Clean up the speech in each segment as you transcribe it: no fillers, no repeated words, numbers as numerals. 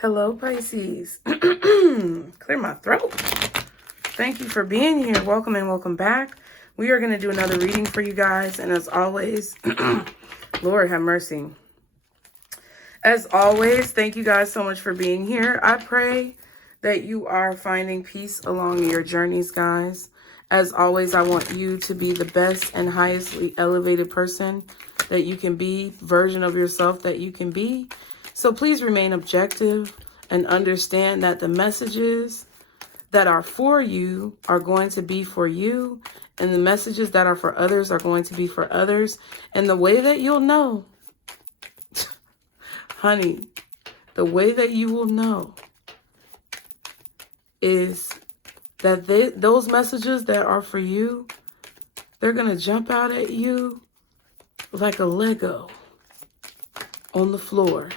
Hello, Pisces. Clear my throat. Thank you for being here. Welcome and welcome back. We are going to do another reading for you guys. And as always, Lord have mercy. As always, thank you guys so much for being here. I pray that you are finding peace along your journeys, guys. As always, I want you to be the best and highestly elevated person that you can be, version of yourself that you can be. So please remain objective and understand that the messages that are for you are going to be for you, and the messages that are for others are going to be for others. And the way that you'll know, honey, the way that you will know is that those messages that are for you, they're going to jump out at you like a Lego on the floor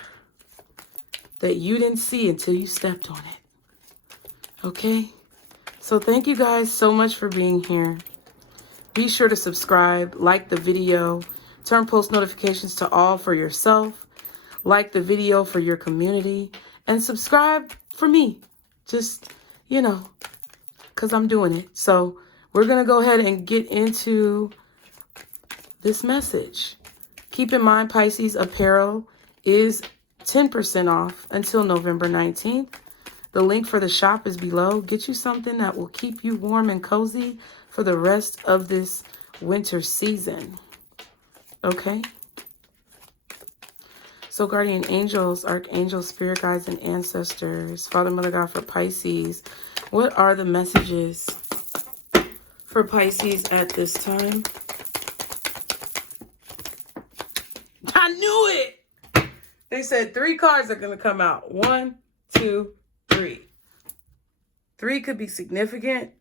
that you didn't see until you stepped on it. Okay? So thank you guys so much for being here. Be sure to subscribe, like the video, turn post notifications to all for yourself, like the video for your community, and subscribe for me. Just, you know, because I'm doing it. So we're going to go ahead and get into this message. Keep in mind, Pisces, apparel is 10% off until November 19th. The link for the shop is below. Get you something that will keep you warm and cozy for the rest of this winter season. Okay? So guardian angels, archangels, spirit guides, and ancestors, Father, Mother, God for Pisces, what are the messages for Pisces at this time? I knew it! They said 3 cards are going to come out. 1, 2, 3. 3 could be significant.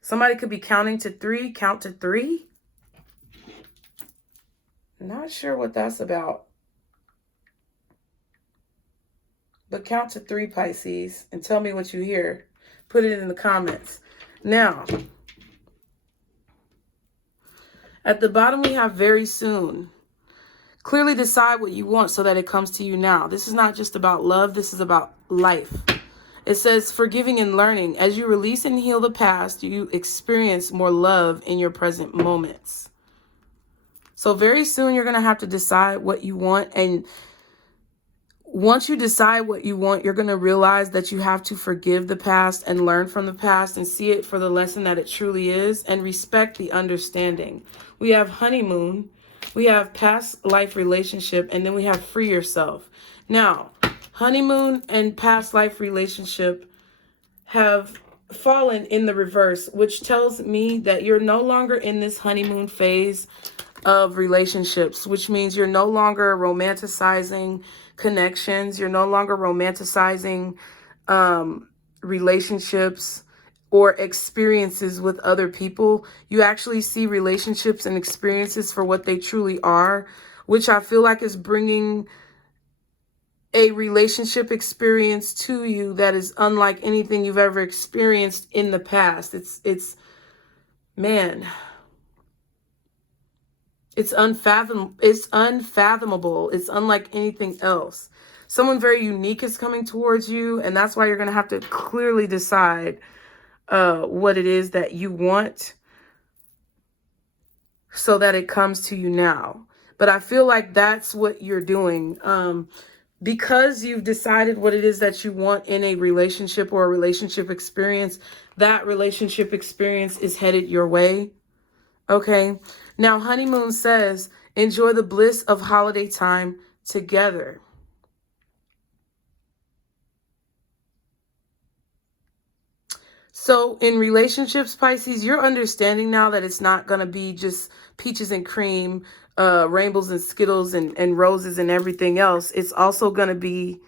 Somebody could be counting to 3. Count to 3. Not sure what that's about. But count to 3, Pisces, and tell me what you hear. Put it in the comments. Now, at the bottom we have very soon. Clearly decide what you want so that it comes to you now. This is not just about love. This is about life. It says forgiving and learning. As you release and heal the past, you experience more love in your present moments. So very soon you're going to have to decide what you want. And once you decide what you want, you're going to realize that you have to forgive the past and learn from the past and see it for the lesson that it truly is and respect the understanding. We have honeymoon. We have past life relationship, and then we have free yourself. Now, honeymoon and past life relationship have fallen in the reverse, which tells me that you're no longer in this honeymoon phase of relationships, which means you're no longer romanticizing connections. You're no longer romanticizing relationships or experiences with other people. You actually see relationships and experiences for what they truly are, which I feel like is bringing a relationship experience to you that is unlike anything you've ever experienced in the past. Man, it's unfathomable. It's unlike anything else. Someone very unique is coming towards you, and that's why you're going to have to clearly decide what it is that you want so that it comes to you now. But I feel like that's what you're doing. Because you've decided what it is that you want in a relationship or a relationship experience, that relationship experience is headed your way. Okay. Now, honeymoon says, enjoy the bliss of holiday time together. So in relationships, Pisces, you're understanding now that it's not going to be just peaches and cream, rainbows and Skittles and roses and everything else. It's also going to be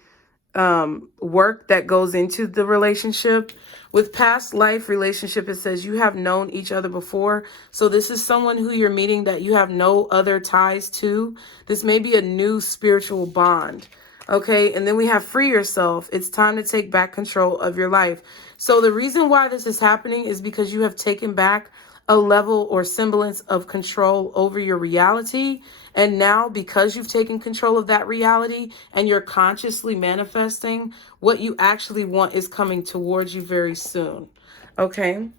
work that goes into the relationship. With past life relationship, it says you have known each other before. So this is someone who you're meeting that you have no other ties to. This may be a new spiritual bond. Okay, and then we have free yourself. It's time to take back control of your life. So the reason why this is happening is because you have taken back a level or semblance of control over your reality. And now, because you've taken control of that reality and you're consciously manifesting, what you actually want is coming towards you very soon. Okay?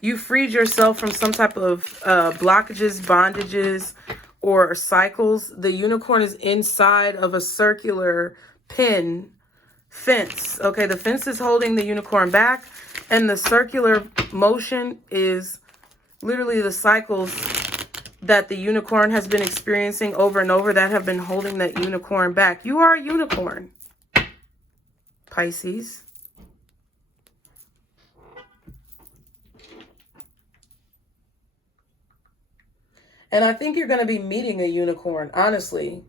You freed yourself from some type of blockages, bondages, or cycles. The unicorn is inside of a circular pin fence. Okay, the fence is holding the unicorn back, and the circular motion is literally the cycles that the unicorn has been experiencing over and over that have been holding that unicorn back. You are a unicorn, Pisces. And I think you're going to be meeting a unicorn, honestly.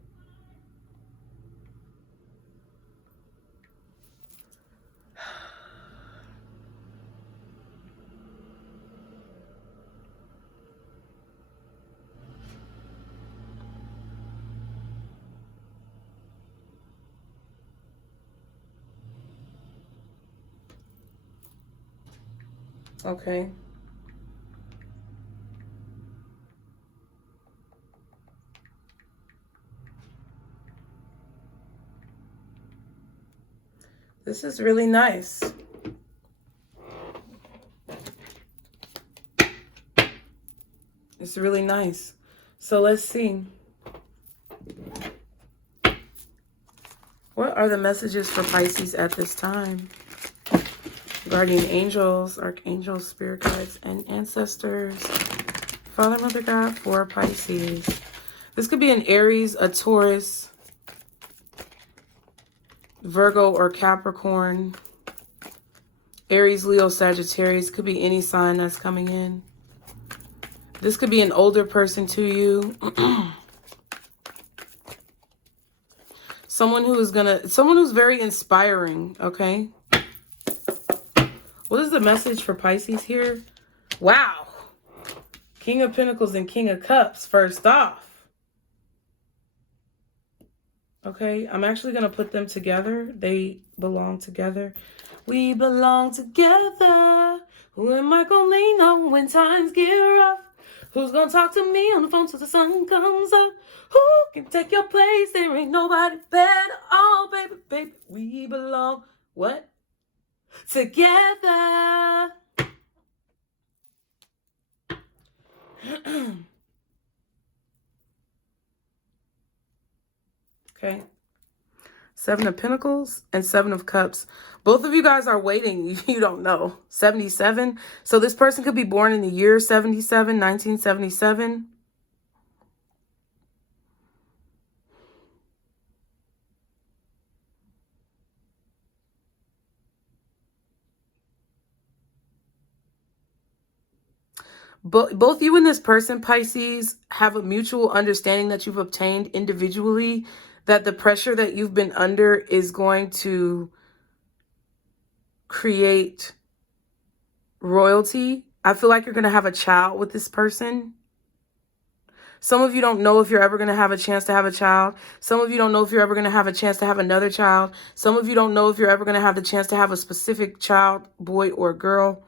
Okay. This is really nice. It's really nice. So let's see. What are the messages for Pisces at this time? Guardian angels, archangels, spirit guides, and ancestors. Father, Mother, God, for Pisces. This could be an Aries, a Taurus, Virgo, or Capricorn. Aries, Leo, Sagittarius. Could be any sign that's coming in. This could be an older person to you. Someone who's very inspiring, okay? What is the message for Pisces here? Wow. King of Pentacles and King of Cups, first off. Okay, I'm actually going to put them together. They belong together. We belong together. Who am I going to lean on when times get rough? Who's going to talk to me on the phone till the sun comes up? Who can take your place? There ain't nobody better. Oh, baby, baby, we belong. What? Together. Okay. 7 of Pentacles and 7 of Cups. Both of you guys are waiting. You don't know. 77. So this person could be born in the year 77, 1977. Both you and this person, Pisces, have a mutual understanding that you've obtained individually, that the pressure that you've been under is going to create royalty. I feel like you're going to have a child with this person. Some of you don't know if you're ever going to have a chance to have a child. Some of you don't know if you're ever going to have a chance to have another child. Some of you don't know if you're ever going to have the chance to have a specific child, boy or girl.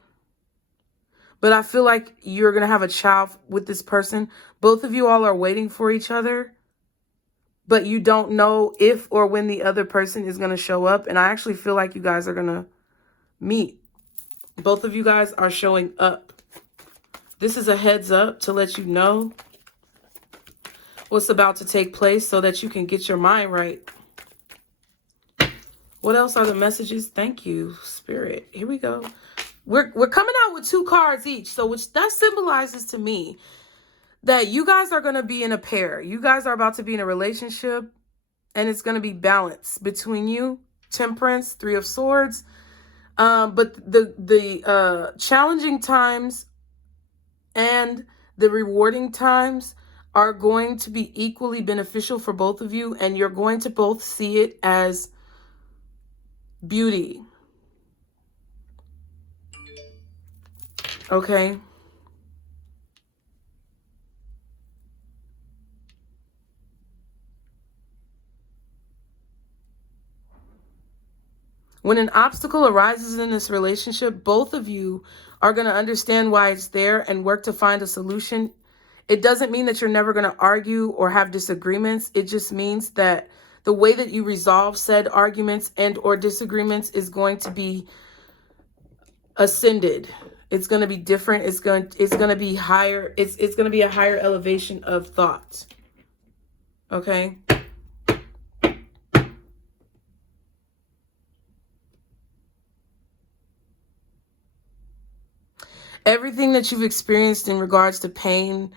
But I feel like you're going to have a child with this person. Both of you all are waiting for each other. But you don't know if or when the other person is going to show up. And I actually feel like you guys are going to meet. Both of you guys are showing up. This is a heads up to let you know what's about to take place so that you can get your mind right. What else are the messages? Thank you, Spirit. Here we go. We're coming out with 2 cards each. So which that symbolizes to me that you guys are going to be in a pair. You guys are about to be in a relationship, and it's going to be balance between you. Temperance, 3 of Swords. But the challenging times and the rewarding times are going to be equally beneficial for both of you, and you're going to both see it as beauty. Okay? When an obstacle arises in this relationship, both of you are going to understand why it's there and work to find a solution. It doesn't mean that you're never going to argue or have disagreements. It just means that the way that you resolve said arguments and or disagreements is going to be ascended. It's going to be different. It's going to be higher. It's going to be a higher elevation of thought. Okay? Everything that you've experienced in regards to pain,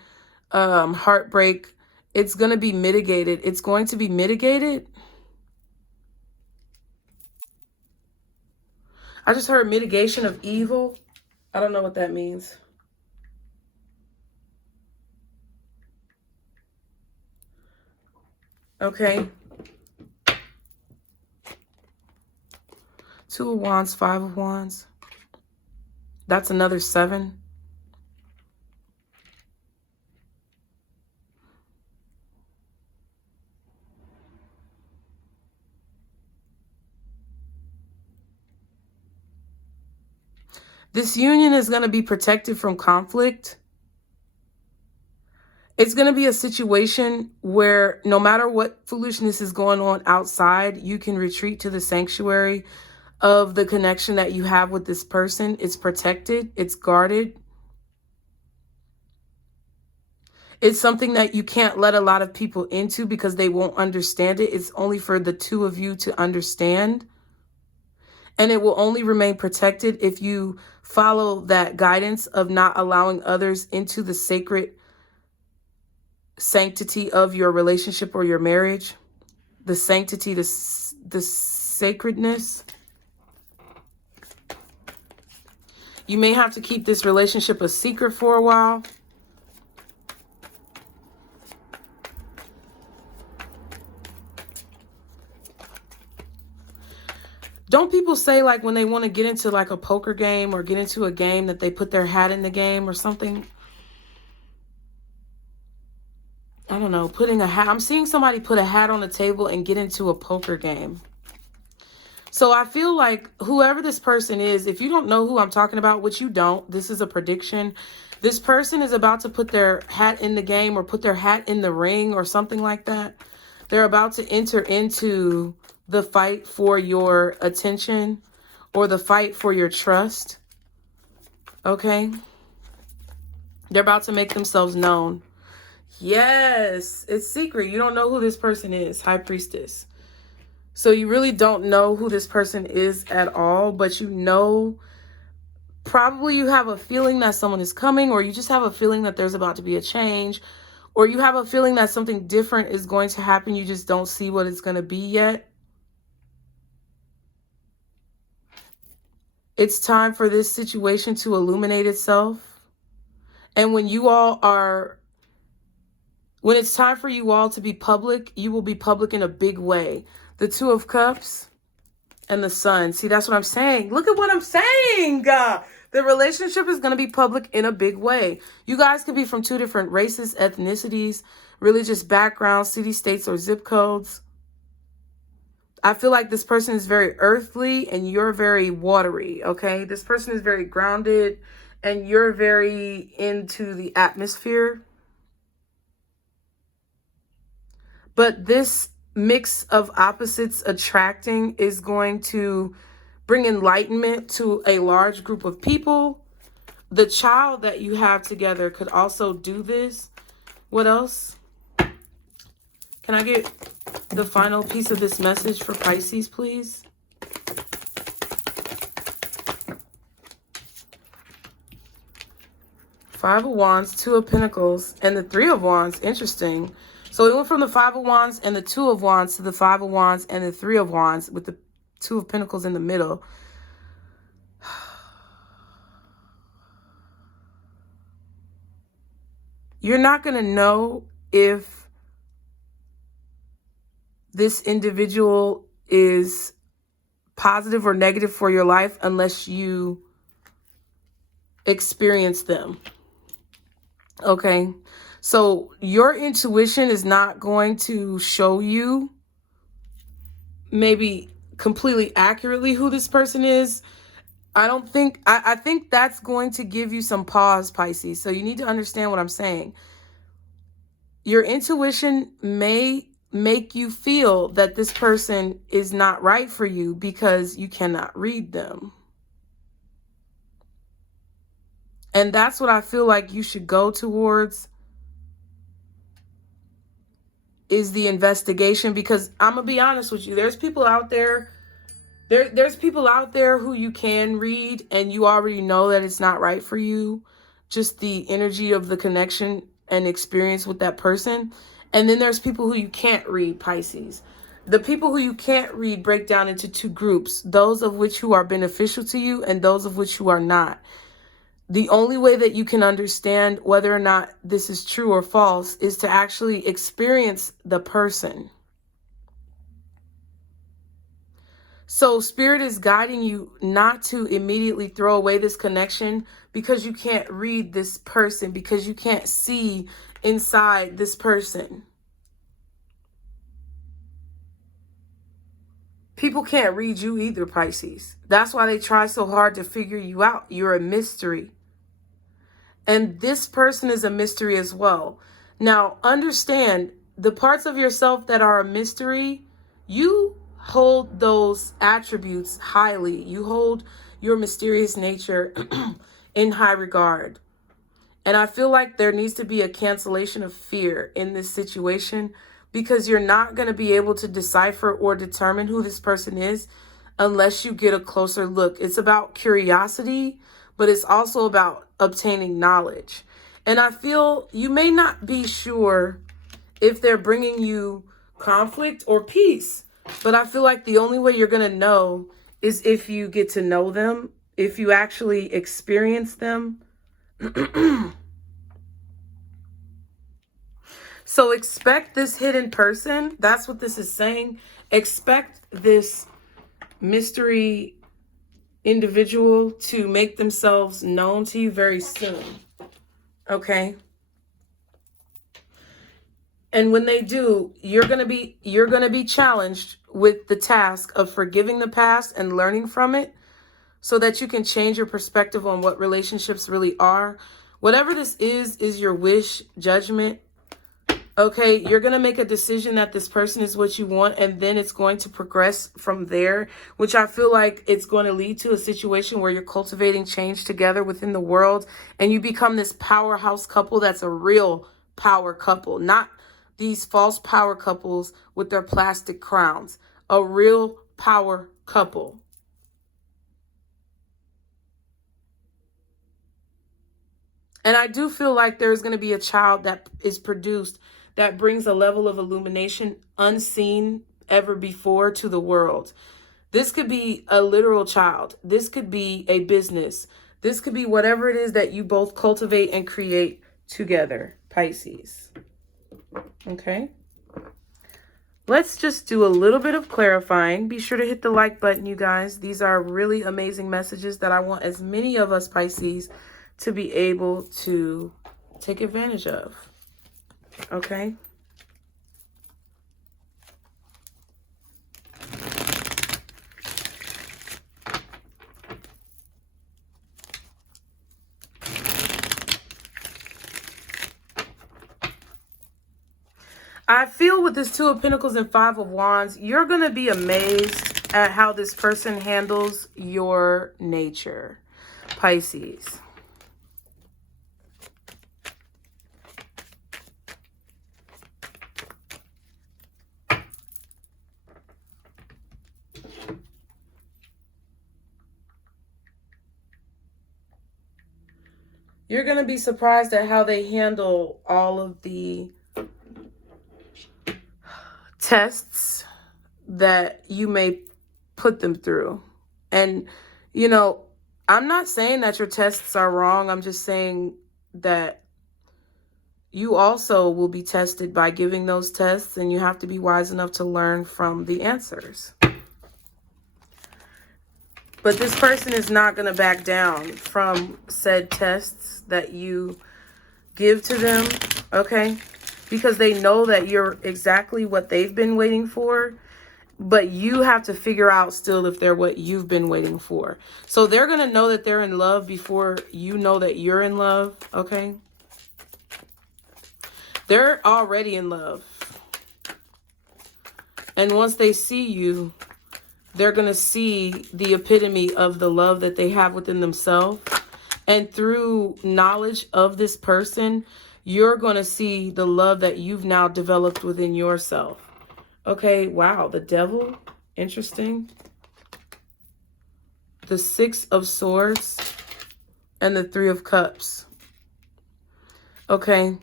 heartbreak, it's going to be mitigated. It's going to be mitigated. I just heard mitigation of evil. I don't know what that means. Okay. 2 of Wands, 5 of Wands. That's another 7. This union is going to be protected from conflict. It's going to be a situation where no matter what foolishness is going on outside, you can retreat to the sanctuary of the connection that you have with this person. It's protected. It's guarded. It's something that you can't let a lot of people into because they won't understand it. It's only for the two of you to understand. And it will only remain protected if you follow that guidance of not allowing others into the sacred sanctity of your relationship or your marriage. The sanctity, the sacredness. You may have to keep this relationship a secret for a while. Don't people say like when they want to get into like a poker game or get into a game that they put their hat in the game or something? I don't know, putting a hat. I'm seeing somebody put a hat on the table and get into a poker game. So I feel like whoever this person is, if you don't know who I'm talking about, which you don't, this is a prediction. This person is about to put their hat in the game or put their hat in the ring or something like that. They're about to enter into the fight for your attention or the fight for your trust. Okay? They're about to make themselves known. Yes, it's secret. You don't know who this person is, High Priestess. So you really don't know who this person is at all, but you know, probably you have a feeling that someone is coming, or you just have a feeling that there's about to be a change, or you have a feeling that something different is going to happen. You just don't see what it's going to be yet. It's time for this situation to illuminate itself. And when it's time for you all to be public, you will be public in a big way. The 2 of Cups and the Sun. See, that's what I'm saying. Look at what I'm saying. The relationship is going to be public in a big way. You guys could be from 2 different races, ethnicities, religious backgrounds, city, states, or zip codes. I feel like this person is very earthly and you're very watery, okay? This person is very grounded and you're very into the atmosphere. But this mix of opposites attracting is going to bring enlightenment to a large group of people. The child that you have together could also do this. What else? Can I get the final piece of this message for Pisces, please? Five of Wands, 2 of Pentacles, and the 3 of Wands. Interesting. So it went from the 5 of Wands and the 2 of Wands to the 5 of Wands and the 3 of Wands with the 2 of Pentacles in the middle. You're not going to know if this individual is positive or negative for your life unless you experience them. Okay? So your intuition is not going to show you maybe completely accurately who this person is, I think that's going to give you some pause, Pisces. So you need to understand what I'm saying. Your intuition may make you feel that this person is not right for you because you cannot read them. And that's what I feel like you should go towards, is the investigation. Because I'm going to be honest with you, there's people out there, there's people out there who you can read and you already know that it's not right for you. Just the energy of the connection and experience with that person. And then there's people who you can't read, Pisces. The people who you can't read break down into two groups, those of which who are beneficial to you and those of which who are not. The only way that you can understand whether or not this is true or false is to actually experience the person. So Spirit is guiding you not to immediately throw away this connection because you can't read this person, because you can't see inside this person. People can't read you either, Pisces. That's why they try so hard to figure you out. You're a mystery. And this person is a mystery as well. Now, understand, the parts of yourself that are a mystery, you hold those attributes highly. You hold your mysterious nature in high regard. And I feel like there needs to be a cancellation of fear in this situation, because you're not going to be able to decipher or determine who this person is unless you get a closer look. It's about curiosity, but it's also about obtaining knowledge. And I feel you may not be sure if they're bringing you conflict or peace, but I feel like the only way you're going to know is if you get to know them, if you actually experience them. So expect this hidden person. That's what this is saying. Expect this mystery individual to make themselves known to you very soon. Okay? And when they do, you're going to be challenged with the task of forgiving the past and learning from it so that you can change your perspective on what relationships really are. Whatever this is your wish, judgment. Okay, you're going to make a decision that this person is what you want, and then it's going to progress from there, which I feel like it's going to lead to a situation where you're cultivating change together within the world, and you become this powerhouse couple that's a real power couple, not these false power couples with their plastic crowns. A real power couple. And I do feel like there's going to be a child that is produced that brings a level of illumination unseen ever before to the world. This could be a literal child. This could be a business. This could be whatever it is that you both cultivate and create together, Pisces. Okay? Let's just do a little bit of clarifying. Be sure to hit the like button, you guys. These are really amazing messages that I want as many of us Pisces to be able to take advantage of. Okay? I feel with this Two of Pentacles and Five of Wands, you're going to be amazed at how this person handles your nature, Pisces. You're going to be surprised at how they handle all of the tests that you may put them through. And, you know, I'm not saying that your tests are wrong. I'm just saying that you also will be tested by giving those tests, and you have to be wise enough to learn from the answers. But this person is not going to back down from said tests that you give to them, okay? Because they know that you're exactly what they've been waiting for. But you have to figure out still if they're what you've been waiting for. So they're going to know that they're in love before you know that you're in love, okay? They're already in love. And once they see you, they're going to see the epitome of the love that they have within themselves. And through knowledge of this person, you're going to see the love that you've now developed within yourself. Okay, wow, the Devil, interesting. The Six of Swords and the Three of Cups. Okay,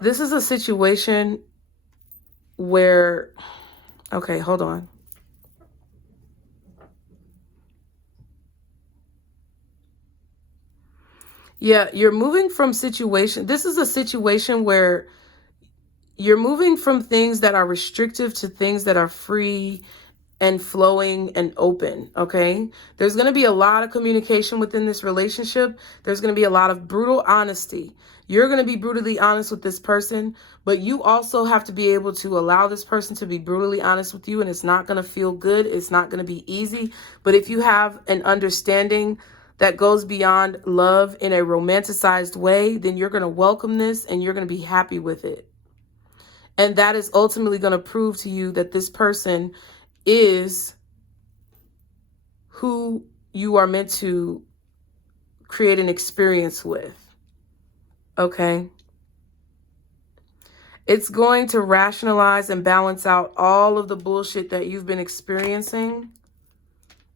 this is a situation where, okay, hold on. Yeah, you're moving from situation. This is a situation where you're moving from things that are restrictive to things that are free and flowing and open, okay? There's going to be a lot of communication within this relationship. There's going to be a lot of brutal honesty. You're going to be brutally honest with this person, but you also have to be able to allow this person to be brutally honest with you, and it's not going to feel good. It's not going to be easy. But if you have an understanding that goes beyond love in a romanticized way, then you're going to welcome this and you're going to be happy with it. And that is ultimately going to prove to you that this person is who you are meant to create an experience with. Okay? It's going to rationalize and balance out all of the bullshit that you've been experiencing.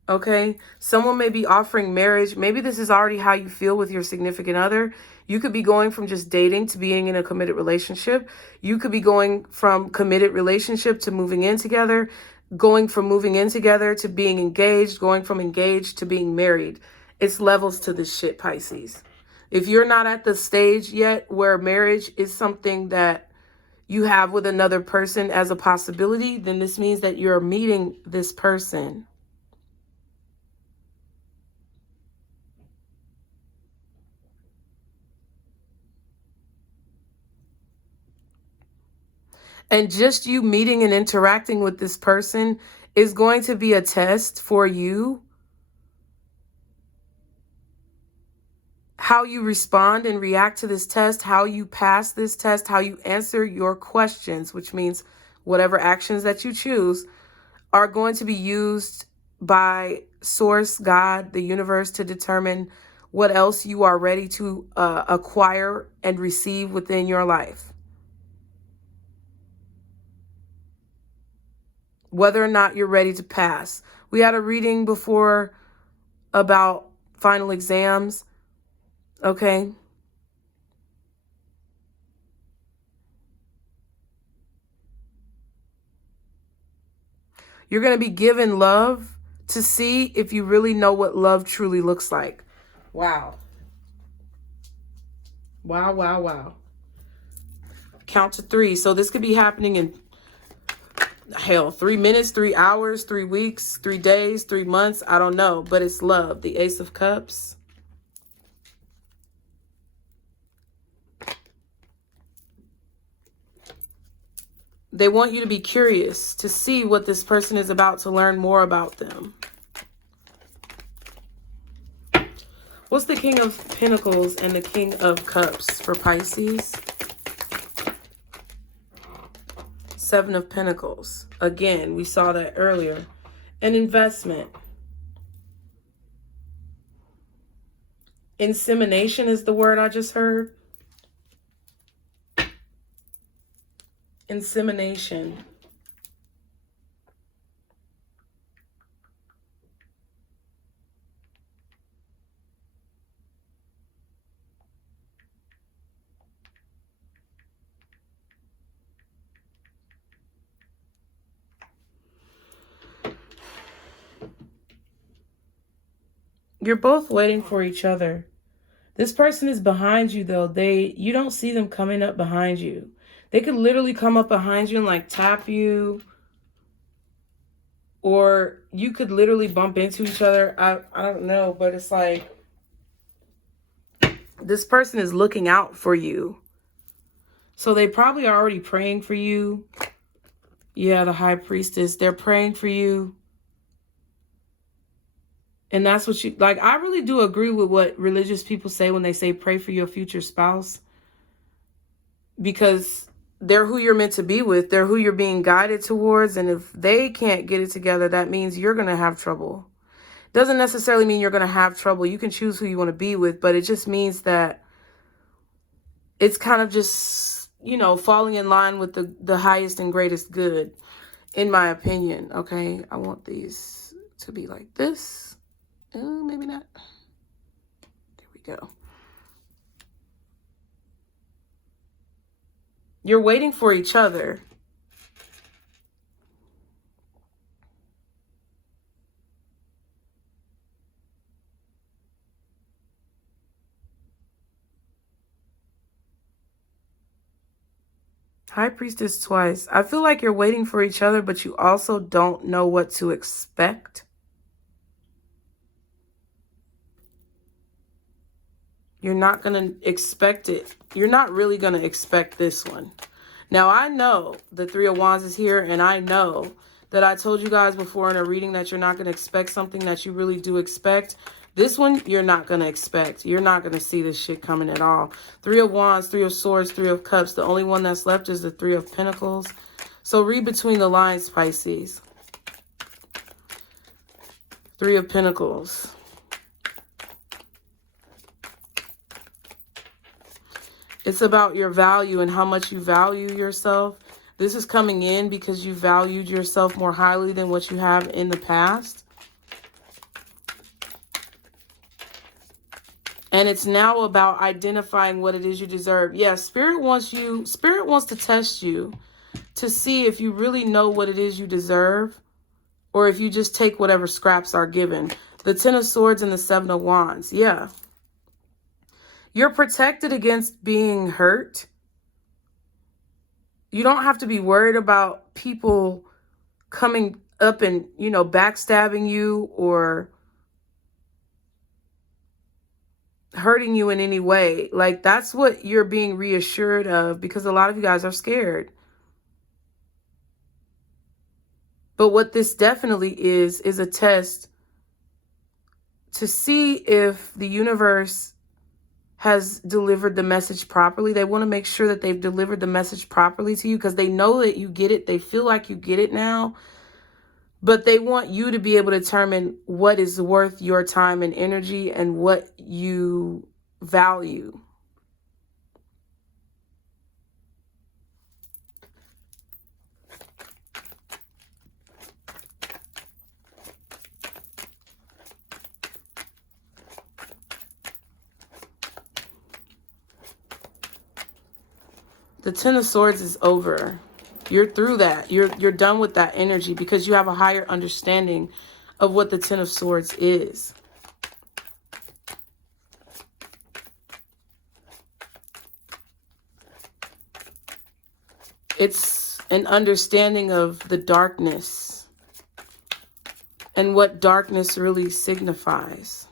Okay? Someone may be offering marriage. Maybe this is already how you feel with your significant other. You could be going from just dating to being in a committed relationship. You could be going from committed relationship to moving in together, going from moving in together to being engaged, going from engaged to being married. It's levels to this shit, Pisces. If you're not at the stage yet where marriage is something that you have with another person as a possibility, then this means that you're meeting this person. And just you meeting and interacting with this person is going to be a test for you. How you respond and react to this test, how you pass this test, how you answer your questions, which means whatever actions that you choose, are going to be used by Source, God, the universe, to determine what else you are ready to acquire and receive within your life. Whether or not you're ready to pass. We had a reading before about final exams. Okay. You're going to be given love to see if you really know what love truly looks like. Wow. Wow, wow, wow. Count to 3. So this could be happening in, hell, 3 minutes, 3 hours, 3 weeks, 3 days, 3 months. I don't know, but it's love. The Ace of Cups. They want you to be curious to see what this person is about, to learn more about them. What's the King of Pentacles and the King of Cups for Pisces? 7 of Pentacles. Again, we saw that earlier. An investment. Insemination is the word I just heard. Insemination. You're both waiting for each other. This person is behind you, though. You don't see them coming up behind you. They could literally come up behind you and like tap you. Or you could literally bump into each other. I don't know, but it's like this person is looking out for you. So they probably are already praying for you. Yeah, the High Priestess. They're praying for you. And that's what you, like, I really do agree with what religious people say when they say pray for your future spouse. Because they're who you're meant to be with. They're who you're being guided towards. And if they can't get it together, that means you're going to have trouble. Doesn't necessarily mean you're going to have trouble. You can choose who you want to be with, but it just means that it's kind of just, you know, falling in line with the highest and greatest good, in my opinion. Okay, I want these to be like this. Maybe not. There we go. You're waiting for each other. High Priestess twice. I feel like you're waiting for each other, but you also don't know what to expect. You're not going to expect it. You're not really going to expect this one. Now, I know the Three of Wands is here, and I know that I told you guys before in a reading that you're not going to expect something that you really do expect. This one, you're not going to expect. You're not going to see this shit coming at all. Three of Wands, Three of Swords, Three of Cups. The only one that's left is the Three of Pentacles. So read between the lines, Pisces. Three of Pentacles. It's about your value and how much you value yourself. This is coming in because you valued yourself more highly than what you have in the past. And it's now about identifying what it is you deserve. Yes, Spirit wants to test you to see if you really know what it is you deserve, or if you just take whatever scraps are given. The Ten of Swords and the Seven of Wands. Yeah. You're protected against being hurt. You don't have to be worried about people coming up and, you know, backstabbing you or hurting you in any way. Like, that's what you're being reassured of, because a lot of you guys are scared. But what this definitely is a test to see if the universe has delivered the message properly. They want to make sure that they've delivered the message properly to you, because they know that you get it. They feel like you get it now. But they want you to be able to determine what is worth your time and energy and what you value. The Ten of Swords is over. You're through that. You're done with that energy, because you have a higher understanding of what the Ten of Swords is. It's an understanding of the darkness and what darkness really signifies.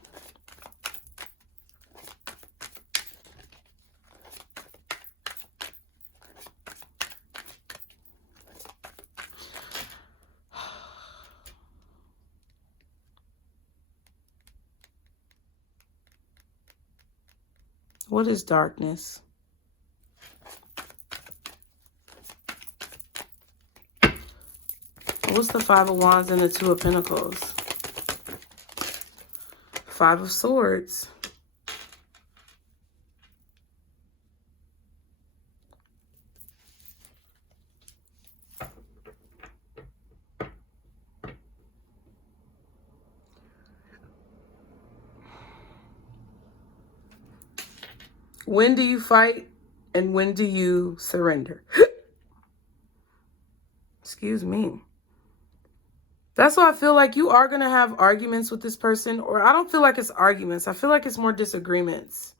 What is darkness? What's the Five of Wands and the Two of Pentacles? Five of Swords. When do you fight and when do you surrender? Excuse me. That's why I feel like you are going to have arguments with this person. Or I don't feel like it's arguments. I feel like it's more disagreements.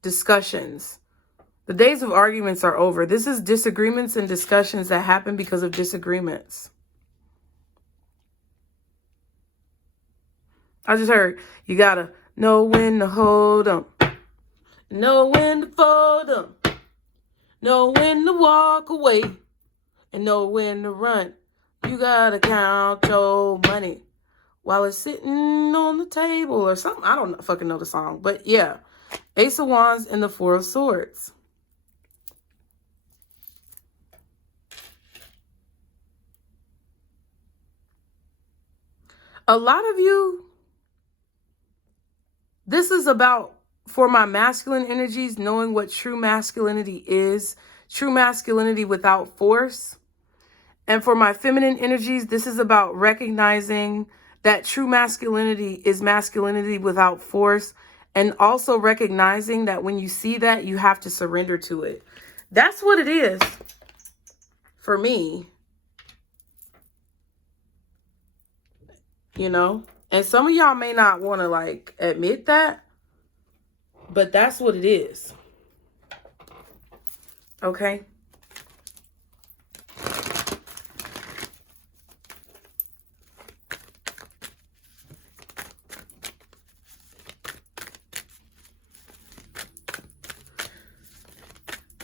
Discussions. The days of arguments are over. This is disagreements and discussions that happen because of disagreements. I just heard you got to know when to hold them. Know when to fold them. Know when to walk away. and know when to run. You gotta count your money while it's sitting on the table or something. I don't fucking know the song, but yeah. Ace of Wands and the Four of Swords. A lot of you, this is about, for my masculine energies, knowing what true masculinity is. True masculinity without force. And for my feminine energies, this is about recognizing that true masculinity is masculinity without force. And also recognizing that when you see that, you have to surrender to it. That's what it is for me. You know? And some of y'all may not want to like admit that, but that's what it is. Okay?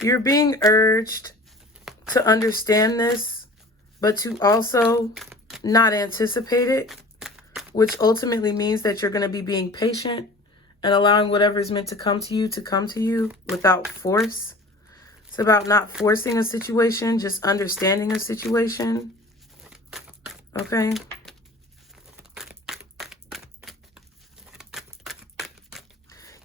You're being urged to understand this, but to also not anticipate it, which ultimately means that you're going to be being patient and allowing whatever is meant to come to you without force. It's about not forcing a situation, just understanding a situation. Okay?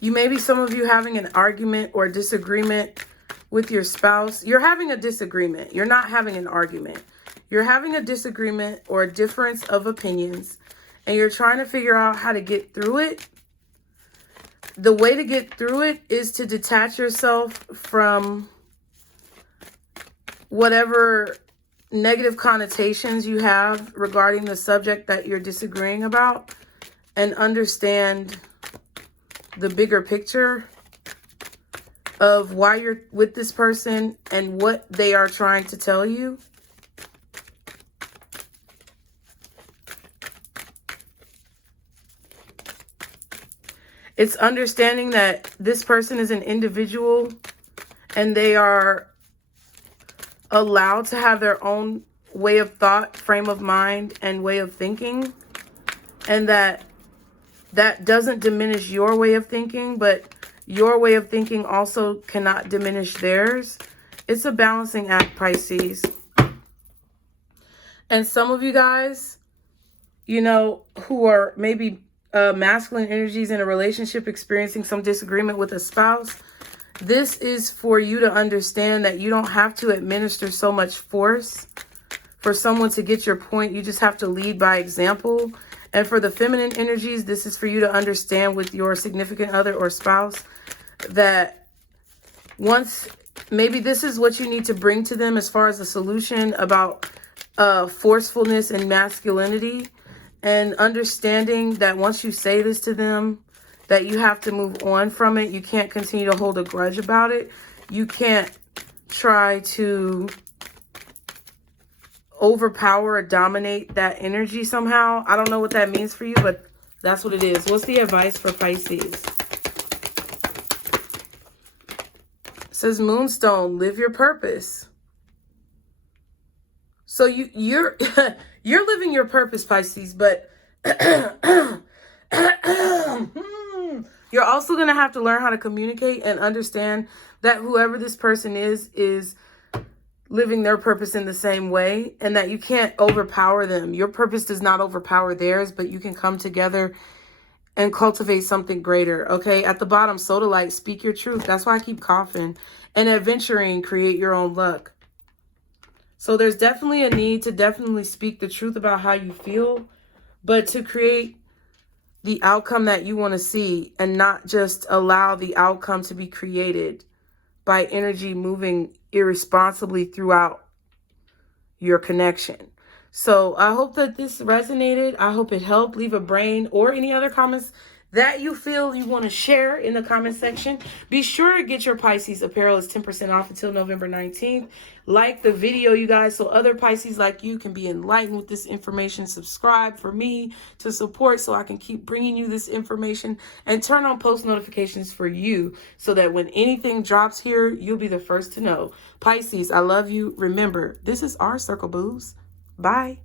You may be, some of you, having an argument or disagreement with your spouse. You're having a disagreement. You're not having an argument. You're having a disagreement or a difference of opinions, and you're trying to figure out how to get through it. The way to get through it is to detach yourself from whatever negative connotations you have regarding the subject that you're disagreeing about, and understand the bigger picture of why you're with this person and what they are trying to tell you. It's understanding that this person is an individual and they are allowed to have their own way of thought, frame of mind, and way of thinking. And that doesn't diminish your way of thinking, but your way of thinking also cannot diminish theirs. It's a balancing act, Pisces. And some of you guys, you know, who are maybe masculine energies in a relationship, experiencing some disagreement with a spouse, this is for you to understand that you don't have to administer so much force for someone to get your point. You just have to lead by example. And for the feminine energies, this is for you to understand with your significant other or spouse that once, maybe this is what you need to bring to them as far as a solution about forcefulness and masculinity, and understanding that once you say this to them, that you have to move on from it. You can't continue to hold a grudge about it. You can't try to overpower or dominate that energy somehow. I don't know what that means for you, but that's what it is. What's the advice for Pisces? It says, Moonstone, live your purpose. So you're you're living your purpose, Pisces, but you're also going to have to learn how to communicate and understand that whoever this person is living their purpose in the same way, and that you can't overpower them. Your purpose does not overpower theirs, but you can come together and cultivate something greater. Okay, at the bottom, Sodalite, speak your truth. That's why I keep coughing. And adventuring, create your own luck. So there's definitely a need to definitely speak the truth about how you feel, but to create the outcome that you want to see, and not just allow the outcome to be created by energy moving irresponsibly throughout your connection. So I hope that this resonated. I hope it helped. Leave a brain or any other comments that you feel you want to share in the comment section. Be sure to get your Pisces apparel. It's 10% off until November 19th. Like the video, you guys, so other Pisces like you can be enlightened with this information. Subscribe for me to support so I can keep bringing you this information, and turn on post notifications for you so that when anything drops here, you'll be the first to know. Pisces, I love you. Remember, this is our circle, boos. Bye.